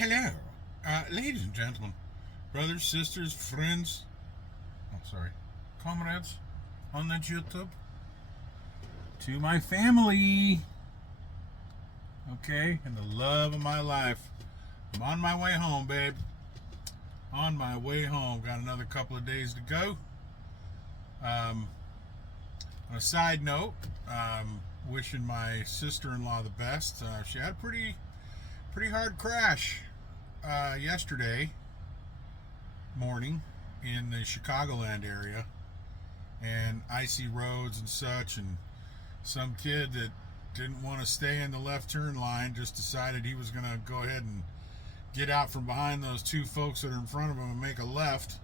Hello, ladies and gentlemen, brothers, sisters, friends, comrades on that YouTube, to my family, okay, and the love of my life. I'm on my way home, babe. On my way home. Got another couple of days to go. On a side note, wishing my sister-in-law the best. She had a pretty hard crash yesterday morning in the Chicagoland area, and icy roads and such, and some kid that didn't want to stay in the left turn line just decided he was going to go ahead and get out from behind those two folks that are in front of him and make a left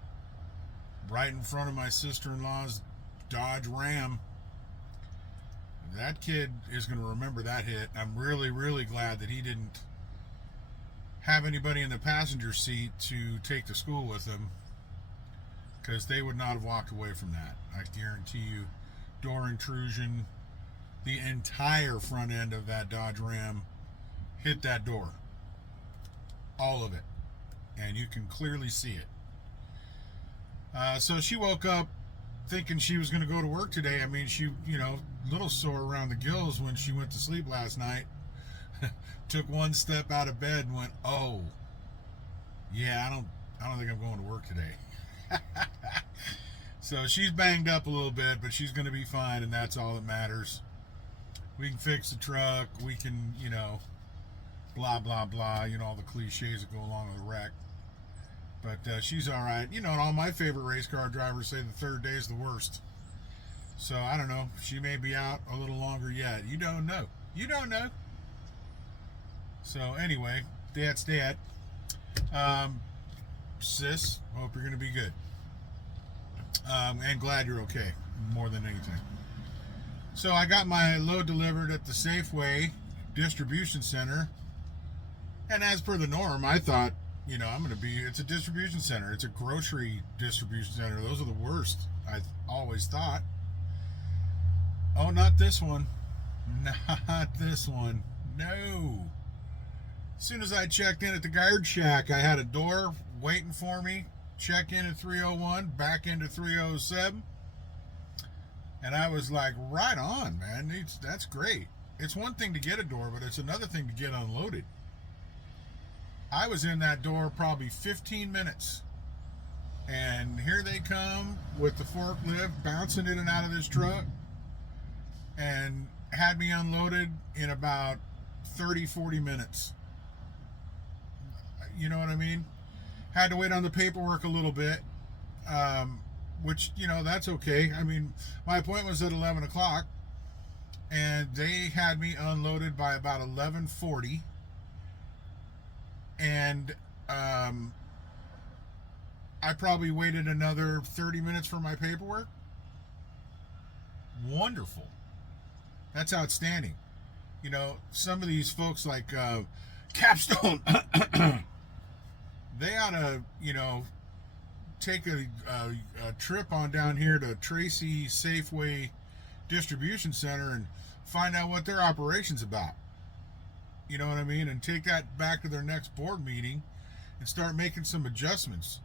right in front of my sister-in-law's Dodge Ram. That kid is going to remember that hit. I'm really glad that he didn't have anybody in the passenger seat to take to school with him, because they would not have walked away from that. I guarantee you, door intrusion, the entire front end of that Dodge Ram hit that door. All of it. And you can clearly see it. So she woke up thinking she was going to go to work today. I mean, she, little sore around the gills when she went to sleep last night. Took one step out of bed and went, oh, yeah, I don't think I'm going to work today. So she's banged up a little bit, but she's going to be fine, and that's all that matters. We can fix the truck. We can, blah, blah, blah, all the cliches that go along with a wreck. But she's all right. And all my favorite race car drivers say the third day is the worst. So I don't know. She may be out a little longer yet. You don't know. So anyway, that's that. Sis, hope you're going to be good. And glad you're okay, more than anything. So I got my load delivered at the Safeway distribution center. And as per the norm, I thought, it's a distribution center. It's a grocery distribution center. Those are the worst, I always thought. Oh, not this one. Not this one. No. As soon as I checked in at the guard shack, I had a door waiting for me. Check in at 301, back into 307. And I was like, right on, man. That's great. It's one thing to get a door, but it's another thing to get unloaded. I was in that door probably 15 minutes. And here they come with the forklift, bouncing in and out of this truck, and had me unloaded in about 30-40 minutes. You know what I mean? Had to wait on the paperwork a little bit, which, that's okay. I mean, my appointment was at 11 o'clock, and they had me unloaded by about 11:40, and I probably waited another 30 minutes for my paperwork. Wonderful. That's outstanding. Some of these folks like Capstone, they ought to, take a trip on down here to Tracy Safeway Distribution Center and find out what their operation's about. You know what I mean? And take that back to their next board meeting and start making some adjustments.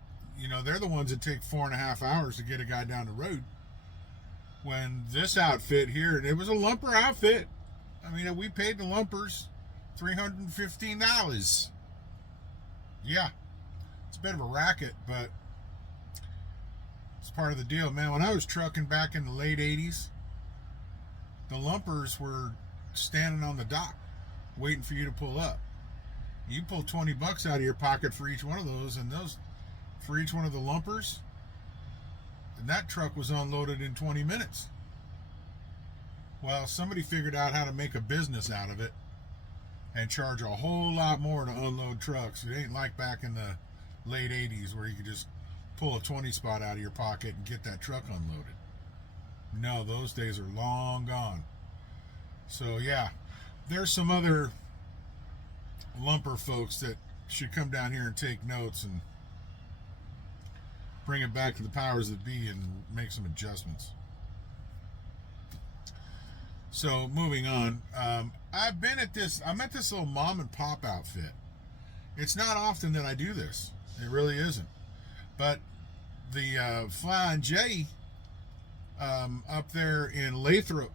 They're the ones that take 4.5 hours to get a guy down the road. When this outfit here, and it was a lumper outfit. I mean, we paid the lumpers $315. Yeah. It's a bit of a racket, but it's part of the deal, man. When I was trucking back in the late 80s, the lumpers were standing on the dock waiting for you to pull up. You pull $20 out of your pocket for each one of those, and for each one of the lumpers, and that truck was unloaded in 20 minutes. Well, somebody figured out how to make a business out of it and charge a whole lot more to unload trucks. It ain't like back in the late 80s where you could just pull a 20 spot out of your pocket and get that truck unloaded. No, those days are long gone. So yeah, there's some other lumper folks that should come down here and take notes and bring it back to the powers that be and make some adjustments. So moving on, I'm at this little mom and pop outfit. It's not often that I do this. It really isn't. But the Flying J up there in Lathrop,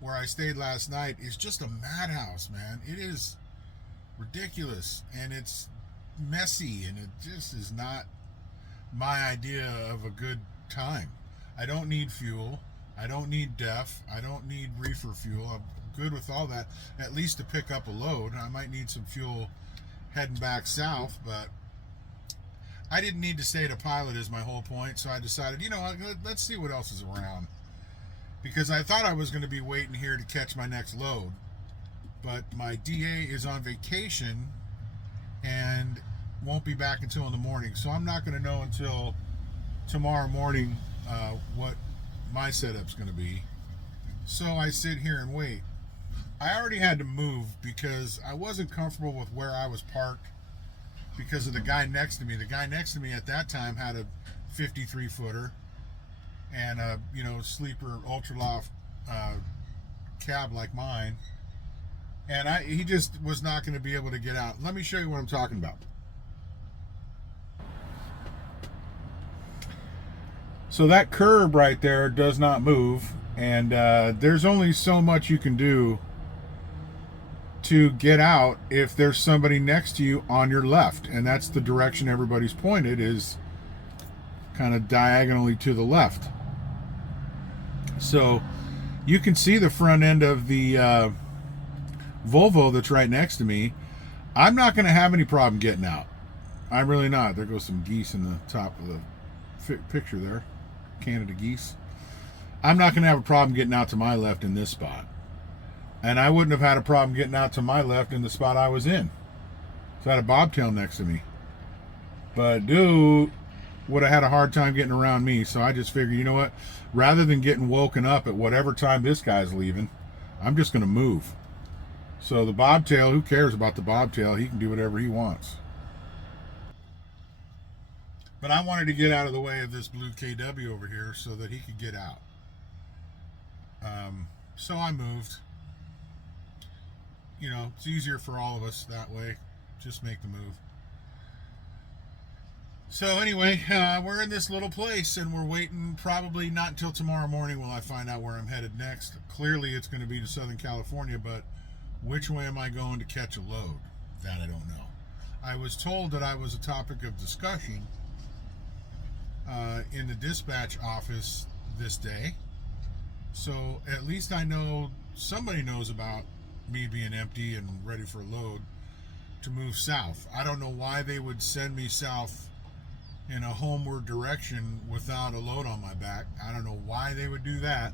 where I stayed last night, is just a madhouse, man. It is ridiculous, and it's messy, and it just is not my idea of a good time. I don't need fuel. I don't need DEF. I don't need reefer fuel. I'm good with all that, at least to pick up a load. I might need some fuel heading back south, but I didn't need to stay at a pilot is my whole point, so I decided, let's see what else is around. Because I thought I was going to be waiting here to catch my next load, but my DA is on vacation and won't be back until in the morning, so I'm not going to know until tomorrow morning what my setup's going to be. So I sit here and wait. I already had to move because I wasn't comfortable with where I was parked because of the guy next to me. The guy next to me at that time had a 53 footer and a sleeper ultra loft cab like mine, and he just was not going to be able to get out. Let me show you what I'm talking about. So that curb right there does not move, and there's only so much you can do to get out if there's somebody next to you on your left, and that's the direction everybody's pointed, is kind of diagonally to the left. So you can see the front end of the Volvo that's right next to me. I'm not going to have any problem getting out. I'm really not. There goes some geese in the top of the picture there. Canada geese. I'm not going to have a problem getting out to my left in this spot. And I wouldn't have had a problem getting out to my left in the spot I was in. So I had a bobtail next to me. But dude would have had a hard time getting around me. So I just figured, you know what? Rather than getting woken up at whatever time this guy's leaving, I'm just going to move. So the bobtail, who cares about the bobtail? He can do whatever he wants. But I wanted to get out of the way of this blue KW over here so that he could get out. So I moved. It's easier for all of us that way. Just make the move. So anyway, we're in this little place and we're waiting. Probably not until tomorrow morning will I find out where I'm headed next. Clearly it's going to be to Southern California, but which way am I going to catch a load? That I don't know. I was told that I was a topic of discussion in the dispatch office this day. So at least I know somebody knows about me being empty and ready for a load to move south. I don't know why they would send me south in a homeward direction without a load on my back. I don't know why they would do that.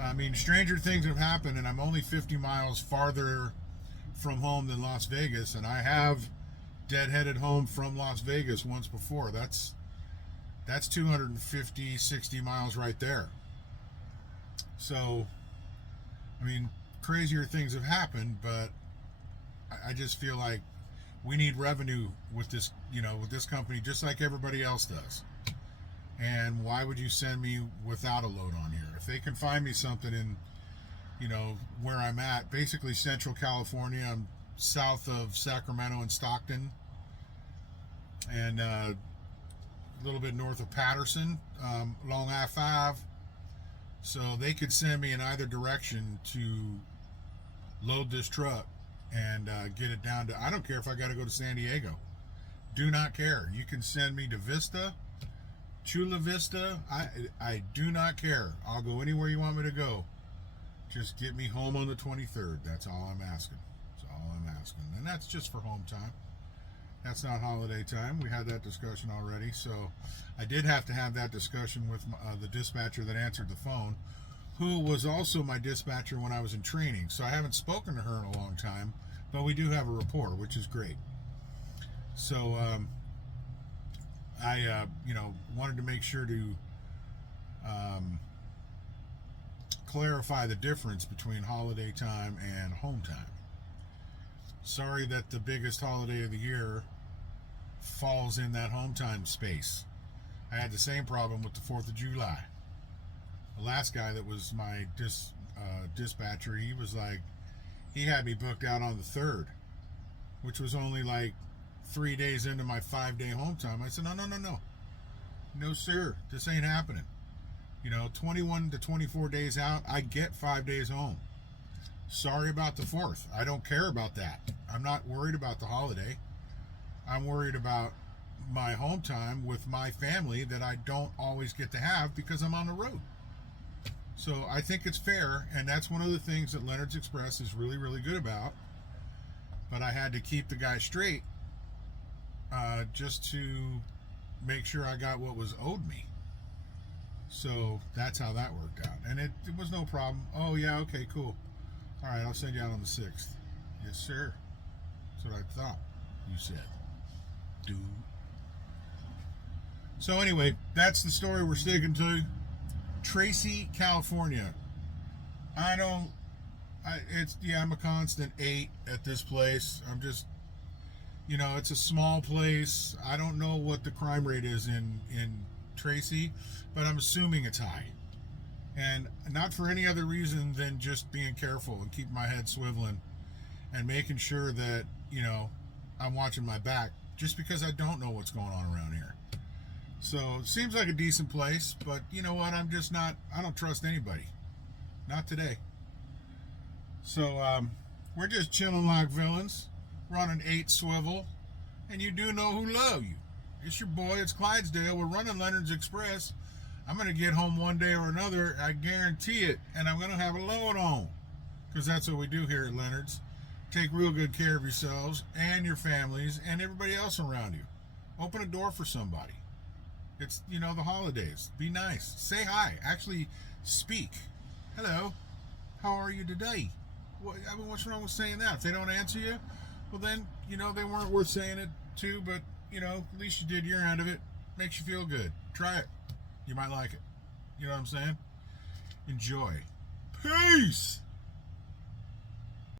I mean, stranger things have happened, and I'm only 50 miles farther from home than Las Vegas, and I have deadheaded home from Las Vegas once before. That's 250, 60 miles right there. So, I mean, crazier things have happened, but I just feel like we need revenue with this, with this company, just like everybody else does. And why would you send me without a load on here? If they can find me something in, where I'm at, basically Central California, I'm south of Sacramento and Stockton, and a little bit north of Patterson, along I-5. So they could send me in either direction to load this truck and get it down to, I don't care if I got to go to San Diego. Do not care. You can send me to Vista, Chula Vista. I do not care. I'll go anywhere you want me to go. Just get me home on the 23rd. That's all I'm asking. That's all I'm asking. And that's just for home time. That's not holiday time. We had that discussion already. So I did have to have that discussion with the dispatcher that answered the phone, who was also my dispatcher when I was in training. So I haven't spoken to her in a long time, but we do have a rapport, which is great. So I wanted to make sure to clarify the difference between holiday time and home time. Sorry that the biggest holiday of the year falls in that home time space. I had the same problem with the 4th of July. The last guy that was my dispatcher, he was like, he had me booked out on the 3rd, which was only like 3 days into my 5-day home time. I said, no, no, no, no. No, sir. This ain't happening. 21 to 24 days out, I get 5 days home. Sorry about the 4th. I don't care about that. I'm not worried about the holiday. I'm worried about my home time with my family that I don't always get to have because I'm on the road. So I think it's fair, and that's one of the things that Leonard's Express is really, really good about. But I had to keep the guy straight just to make sure I got what was owed me. So that's how that worked out. And it was no problem. Oh, yeah, okay, cool. All right, I'll send you out on the 6th. Yes, sir. That's what I thought you said. Dude. So anyway, that's the story we're sticking to. Tracy, California. I'm a constant 8 at this place. I'm just, it's a small place. I don't know what the crime rate is in Tracy, but I'm assuming it's high. And not for any other reason than just being careful and keeping my head swiveling and making sure that, I'm watching my back, just because I don't know what's going on around here. So it seems like a decent place, but you know what? I don't trust anybody. Not today. So we're just chilling like villains, running 8 swivel, and you do know who love you. It's your boy, it's Clydesdale. We're running Leonard's Express. I'm going to get home one day or another, I guarantee it, and I'm going to have a load on, because that's what we do here at Leonard's. Take real good care of yourselves and your families and everybody else around you. Open a door for somebody. It's, the holidays. Be nice. Say hi. Actually, speak. Hello. How are you today? What's wrong with saying that? If they don't answer you, well then, they weren't worth saying it to, but, at least you did your end of it. Makes you feel good. Try it. You might like it. You know what I'm saying? Enjoy. Peace!